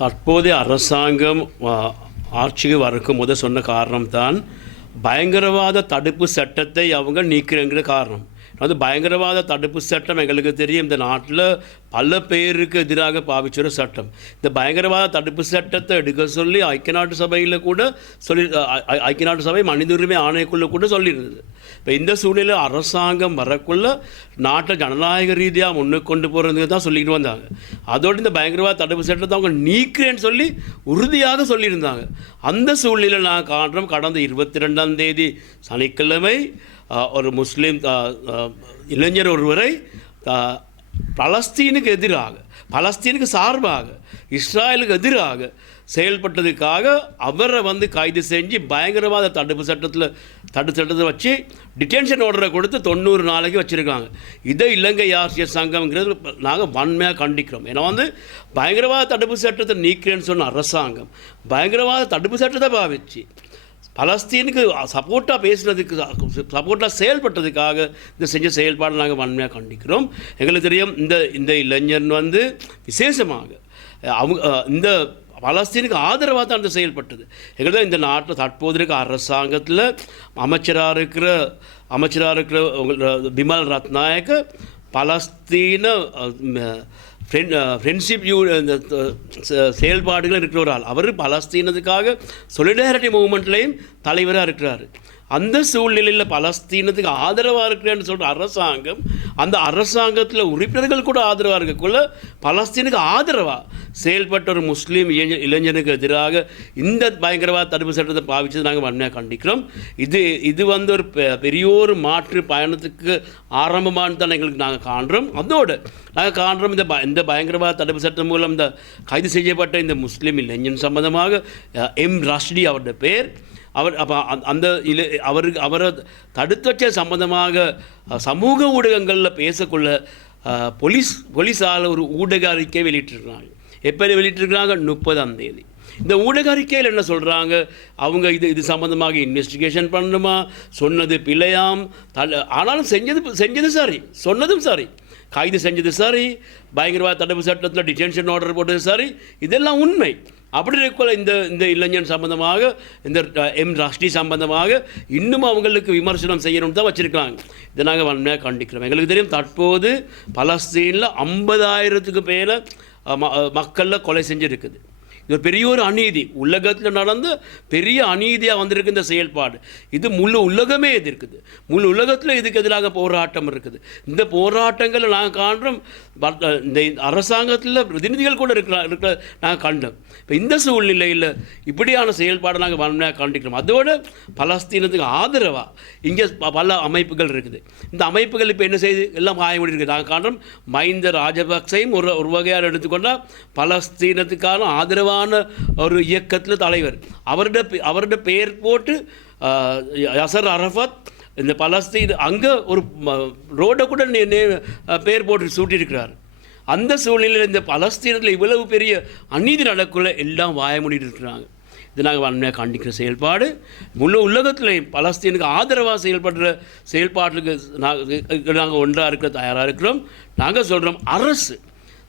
தற்போதைய அரசாங்கம் ஆட்சிக்கு வரக்கு சொன்ன காரணம் தான் பயங்கரவாத தடுப்பு சட்டத்தை அவங்க நீக்கிறங்கிற காரணம். அது பயங்கரவாத தடுப்பு சட்டம் எங்களுக்கு தெரியும், இந்த நாட்டில் பல பேருக்கு எதிராக பாவிச்சுற சட்டம். இந்த பயங்கரவாத தடுப்பு சட்டத்தை எடுக்க சொல்லி ஐக்கிய நாட்டு சபையில் கூட ஐக்கிய நாட்டு சபை மனித உரிமை ஆணையக்குள்ளே கூட சொல்லியிருந்தது. இப்போ இந்த சூழ்நிலையில் அரசாங்கம் வரக்குள்ள நாட்டை ஜனநாயக ரீதியாக முன்னுக்கு கொண்டு போகிறதுக்கு தான் சொல்லிக்கிட்டு வந்தாங்க. அதோடு இந்த பயங்கரவாத தடுப்பு சட்டத்தை அவங்க நீக்கிறேன்னு சொல்லி உறுதியாக சொல்லியிருந்தாங்க. அந்த சூழ்நிலையில் நான் காண்றோம், கடந்த 22ஆம் தேதி சனிக்கிழமை ஒரு முஸ்லீம் இளைஞர் ஒருவரை பலஸ்தீனுக்கு எதிராக, பலஸ்தீனுக்கு சார்பாக, இஸ்ராயலுக்கு எதிராக செயல்பட்டதுக்காக அவரை கைது செஞ்சு பயங்கரவாத தடுப்பு சட்டத்தை வச்சு டிடென்ஷன் ஆர்டரை கொடுத்து 90 நாளைக்கு வச்சுருக்காங்க. இதை இலங்கை ஆசிரியர் சங்கம்ங்கிறது நாங்கள் வன்மையாக கண்டிக்கிறோம். ஏன்னா பயங்கரவாத தடுப்பு சட்டத்தை நீக்கிறேன்னு சொன்ன அரசாங்கம் பயங்கரவாத தடுப்பு சட்டத்தை பாவிச்சு பலஸ்தீனுக்கு சப்போர்ட்டாக பேசுனதுக்கு, சப்போர்ட்டாக செயல்பட்டதுக்காக இந்த செஞ்ச செயல்பாடு நாங்கள் வன்மையாக கண்டிக்கிறோம். எங்களுக்கு தெரியும், இந்த இளைஞன் விசேஷமாக இந்த பலஸ்தீனுக்கு ஆதரவாக தான் அந்த செயல்பட்டது. எங்களுக்கு இந்த நாட்டில் தற்போது இருக்க அரசாங்கத்தில் அமைச்சராக இருக்கிற பிமல் ரத்நாயக்க பலஸ்தீன ஃப்ரெண்ட்ஷிப் செயல்பாடுகள் இருக்கிற ஒரு ஆள். அவர் பலஸ்தீனத்துக்காக சொலிடாரிட்டி மூவ்மெண்ட்லேயும் தலைவராக இருக்கிறார். அந்த சூழ்நிலையில் பலஸ்தீனத்துக்கு ஆதரவாக இருக்கிறேன்னு சொல்கிற அரசாங்கம், அந்த அரசாங்கத்தில் உறுப்பினர்கள் கூட ஆதரவாக இருக்கக்குள்ள பலஸ்தீனுக்கு ஆதரவாக செயல்பட்ட ஒரு முஸ்லீம் இளைஞனுக்கு எதிராக இந்த பயங்கரவாத தடுப்பு சட்டத்தை பாவிச்சது நாங்கள் வன்மையாக கண்டிக்கிறோம். இது ஒரு பெரிய ஒரு மாற்று பயணத்துக்கு ஆரம்பமானு தான் எங்களுக்கு நாங்கள் காண்றோம். அதோடு நாங்கள் காண்றோம், இந்த பயங்கரவாத தடுப்பு சட்டம் மூலம் இந்த கைது செய்யப்பட்ட இந்த முஸ்லீம் இளைஞன் சம்பந்தமாக எம் ரஷ்டி அவருடைய பேர், அவரை தடுத்து வச்ச சம்பந்தமாக சமூக ஊடகங்களில் பேசக்குள்ள போலீஸால் ஒரு ஊடக அறிக்கை வெளியிட்டிருக்கிறாங்க. எப்போ வெளியிட்டிருக்கிறாங்க? 30ஆம் தேதி. இந்த ஊடக அறிக்கையில் என்ன சொல்கிறாங்க? அவங்க இது சம்மந்தமாக இன்வெஸ்டிகேஷன் பண்ணணுமா, சொன்னது பிழையாம், ஆனாலும் செஞ்சது சரி, சொன்னதும் சரி, கைது செஞ்சது சரி, பயங்கரவாத தடுப்பு சட்டத்தில் டிடென்ஷன் ஆர்டர் போட்டது சரி, இதெல்லாம் உண்மை. அப்படி இருக்கல இந்த இளைஞன் சம்பந்தமாக, இந்த எம் ரஷ்டி சம்பந்தமாக இன்னும் அவங்களுக்கு விமர்சனம் செய்யணும்னு தான் வச்சுருக்காங்க. இதை நாங்கள் வன்மையாக கண்டிக்கிறோம். எங்களுக்கு தெரியும், தற்போது பலஸ்தீனில் 50,000க்கு மேலே மக்களில் கொலை செஞ்சுருக்குது. இது ஒரு பெரிய ஒரு அநீதி, உலகத்தில் நடந்த பெரிய அநீதியாக வந்திருக்கு இந்த செயல்பாடு. இது முழு உலகமே எதிர்க்குது. முழு உலகத்தில் இதுக்கு எதிராக போராட்டம் இருக்குது. இந்த போராட்டங்களை நாங்கள் காண்றோம். இந்த அரசாங்கத்தில் பிரதிநிதிகள் கூட இருக்கிற நாங்கள் கண்டோம். இப்போ இந்த சூழ்நிலையில் இப்படியான செயல்பாடை நாங்கள் வன்மையாக கண்டிக்கிறோம். அதோடு பலஸ்தீனத்துக்கு ஆதரவாக இங்கே பல அமைப்புகள் இருக்குது. இந்த அமைப்புகள் இப்போ என்ன செய்து எல்லாம் ஆயமுடி இருக்குது. நாங்கள் காண்றோம், மஹிந்த ராஜபக்சையும் ஒரு வகையாக எடுத்துக்கொண்டால் பலஸ்தீனத்துக்கான ஆதரவாக ஒரு இயக்கத்தில் தலைவர். அவருடைய பெயர் போட்டு யசர் அரஃபத் இந்த பலஸ்தீன் அங்கே ஒரு ரோடை கூட பெயர் போட்டு சூட்டியிருக்கிறார். அந்த சூழ்நிலையில் இந்த பலஸ்தீனத்தில் இவ்வளவு பெரிய அநீதி நடக்குள்ள எல்லாம் வாய மூடிட்டு இருக்கிறாங்க. இது நாங்கள் வன்மையாக கண்டிக்கிற செயல்பாடு. முழு உலகத்தில் பலஸ்தீனுக்கு ஆதரவாக செயல்படுற செயல்பாட்டுக்கு நாங்கள் ஒன்றாக இருக்க தயாராக இருக்கிறோம். நாங்கள் சொல்கிறோம், அரசு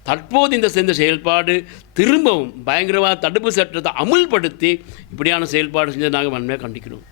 தற்போது இந்த செயல்பாடு திரும்பவும் பயங்கரவாத தடுப்பு சட்டத்தை அமுல்படுத்தி இப்படியான செயல்பாடு செஞ்சு நாங்கள் வன்மையாக கண்டிக்கிறோம்.